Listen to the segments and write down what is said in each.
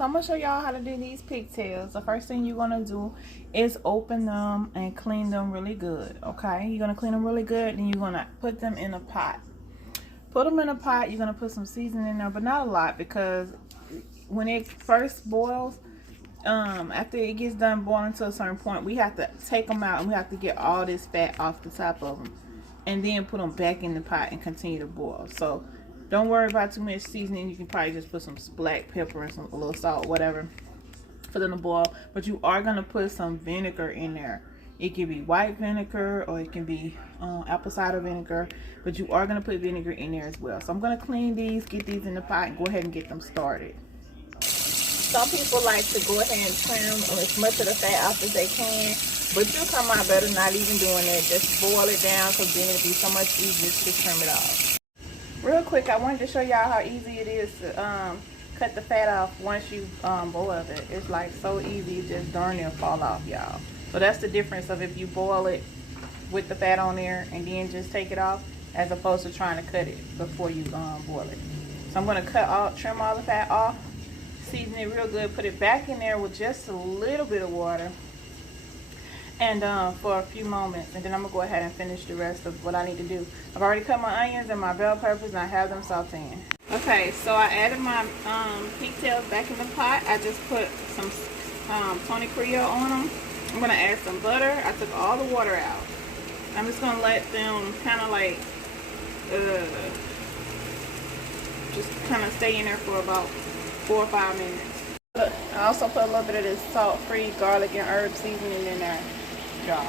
So I'm gonna show y'all how to do these pigtails. The first thing you're gonna do is open them and clean them really good. Okay, you're gonna clean them really good, then you're gonna put them in a pot. Put them in a pot. You're gonna put some seasoning in there, but not a lot, because when it first boils, after it gets done boiling to a certain point, we have to take them out and we have to get all this fat off the top of them, and then put them back in the pot and continue to boil. So don't worry about too much seasoning. You can probably just put some black pepper and a little salt, whatever, for them to boil. But you are gonna put some vinegar in there. It can be white vinegar or it can be apple cider vinegar, but you are gonna put vinegar in there as well. So I'm gonna clean these, get these in the pot, and go ahead and get them started. Some people like to go ahead and trim as much of the fat off as they can, but you'll come out better not even doing that. Just boil it down, because then it'll be so much easier to trim it off. Real quick, I wanted to show y'all how easy it is to cut the fat off once you boil it. It's like so easy, it just darn near fall off, y'all. So that's the difference of if you boil it with the fat on there and then just take it off, as opposed to trying to cut it before you boil it. So I'm going to trim all the fat off, season it real good, put it back in there with just a little bit of water, and for a few moments, and then I'm gonna go ahead and finish the rest of what I need to do. I've already cut my onions and my bell peppers, and I have them sauteing. Okay, so I added my pigtails back in the pot. I just put some Tony Creole on them. I'm gonna add some butter. I took all the water out. I'm just gonna let them kind of like just kind of stay in there for about 4 or 5 minutes. I also put a little bit of this salt-free garlic and herb seasoning in there, y'all.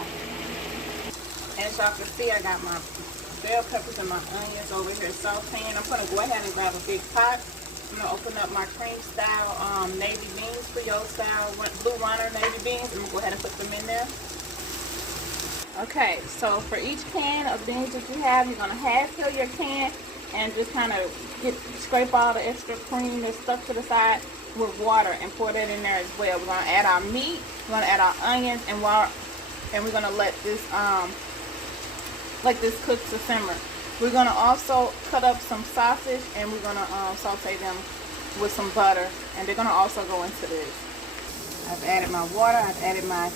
As y'all can see, I got my bell peppers and my onions over here sauteing. I'm gonna go ahead and grab a big pot. I'm gonna open up my cream style navy beans, Creole style blue runner navy beans. I'm gonna go ahead and put them in there. Okay, so for each can of beans that you have, you're gonna half fill your can and just kind of scrape all the extra cream that's stuck to the side with water and pour that in there as well. We're gonna add our meat, we're gonna add our onions, and we're gonna let this cook to simmer. We're gonna also cut up some sausage, and we're gonna saute them with some butter, and they're gonna also go into this. I've added my water, I've added my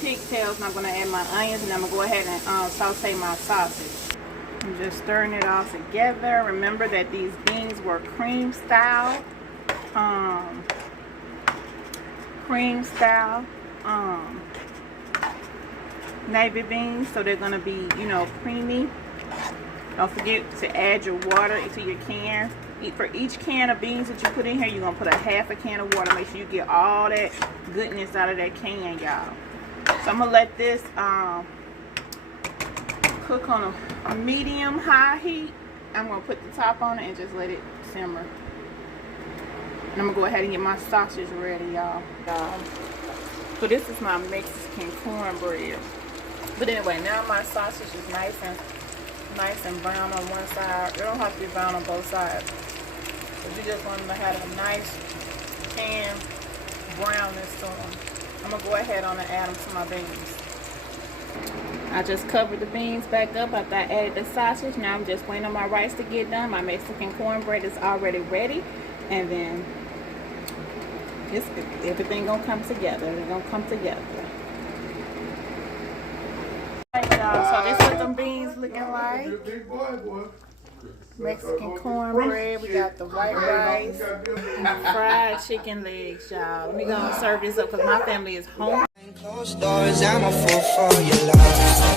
pigtails, and I'm gonna add my onions, and I'm gonna go ahead and saute my sausage. I'm just stirring it all together. Remember that these beans were cream style navy beans, so they're gonna be, you know, creamy. Don't forget to add your water into your can. For each can of beans that you put in here, you're gonna put a half a can of water. Make sure you get all that goodness out of that can, y'all. So I'm gonna let this cook on a medium high heat. I'm gonna put the top on it and just let it simmer. And I'm gonna go ahead and get my sausage ready, y'all. So this is my Mexican cornbread. But anyway, now my sausage is nice and brown on one side. It don't have to be brown on both sides. But you just want them to have a nice tan brownness to them. I'm gonna go ahead on and add them to my beans. I just covered the beans back up after I added the sausage. Now I'm just waiting on my rice to get done. My Mexican cornbread is already ready, and then everything gonna come together. It's gonna come together. Alright, y'all, so this is what them beans looking like. Mexican cornbread. We got the white rice and fried chicken legs, y'all. Let me go and serve this up because my family is home. Closed doors, I'm a fool for your love.